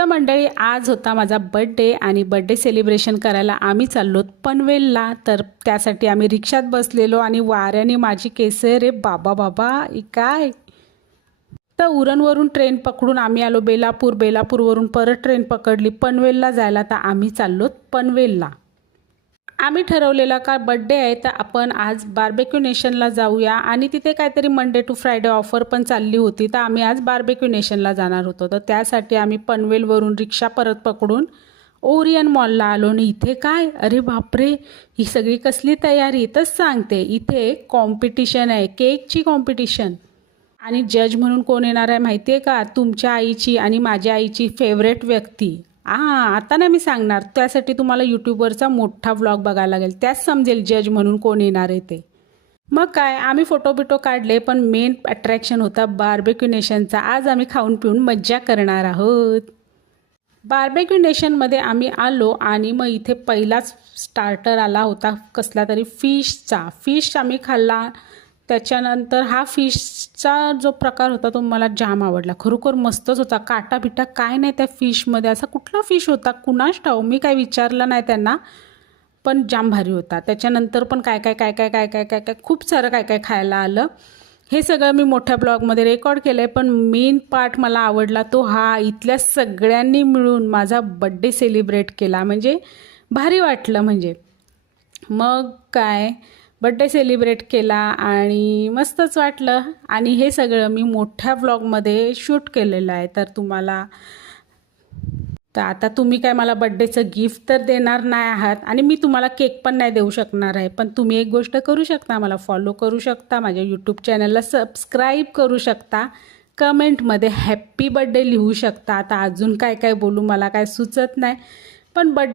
तर मंडळी, आज होता माझा बर्थडे आणि बर्थडे सेलिब्रेशन करायला आम्ही चाललो पनवेलला. तर त्यासाठी आम्ही रिक्षात बसलेलो आणि वाऱ्याने माझी केस रे बाबा बाबा काय. तर उरणवरून ट्रेन पकडून आम्ही आलो बेलापूर. बेलापूरवरून परत ट्रेन पकडली पनवेलला जायला. तर आम्ही चाललो पनवेलला. आम्ही ठरवलेला का बड्डे आहे तर आपण आज बार्बेक्यू नेशनला जाऊया आणि तिथे काहीतरी मंडे टू फ्रायडे ऑफर पण चालली होती. तर आम्ही आज बार्बेक्यू नेशनला जाणार होतो. तर त्यासाठी आम्ही पनवेलवरून रिक्षा परत पकडून ओरियन मॉलला आलो. आणि इथे काय, अरे बापरे, ही सगळी कसली तयारी. तर सांगते, इथे कॉम्पिटिशन आहे, केकची कॉम्पिटिशन. आणि जज म्हणून कोण येणार आहे माहिती आहे का, तुमच्या आईची आणि माझ्या आईची फेवरेट व्यक्ती. आता नाही मी सांगणार, त्यासाठी तुम्हाला यूट्यूबवरचा मोठा व्लॉग बघायला लागेल, त्याच समजेल जज म्हणून कोण येणार आहे ते. मग काय, आम्ही फोटो बिटो काढले, पण मेन अट्रॅक्शन होता बार्बेक्यू नेशनचा. आज आम्ही खाऊन पिऊन मज्जा करणार आहोत. बार्बेक्यू नेशनमध्ये आम्ही आलो आणि मग इथे पहिलाच स्टार्टर आला होता कसला तरी फिशचा. फिश आम्ही खाल्ला. त्याच्यानंतर हा फिशचा जो प्रकार होता तो मला जाम आवडला. खरोखर मस्तच होता. काटा बिटा काय नाही त्या फिशमध्ये. असा कुठला फिश होता कुणास ठाऊक, मी काय विचारलं नाही त्यांना, पण जाम भारी होता. त्याच्यानंतर पण काय काय काय काय काय काय काय काय खूप सारं काय काय खायला आलं. हे सगळं मी मोठ्या ब्लॉगमध्ये रेकॉर्ड केलं आहे. पण मेन पार्ट मला आवडला तो हा, इथल्या सगळ्यांनी मिळून माझा बड्डे सेलिब्रेट केला. म्हणजे भारी वाटलं. म्हणजे मग काय, बड्डे सेलिब्रेट केला आणि मस्तच वाटलं. आणि हे सगळं मी मोठ्या व्लॉगमध्ये शूट केलेलं आहे. तर तुम्हाला, तर आता तुम्ही काय मला बड्डेचं गिफ्ट तर देणार नाही आहात आणि मी तुम्हाला केक पण नाही देऊ शकणार आहे. पण तुम्ही एक गोष्ट करू शकता, मला फॉलो करू शकता, माझ्या यूट्यूब चॅनलला सबस्क्राईब करू शकता, कमेंटमध्ये हॅप्पी बड्डे लिहू शकता. आता अजून काय काय बोलू मला काय सुचत नाही. पण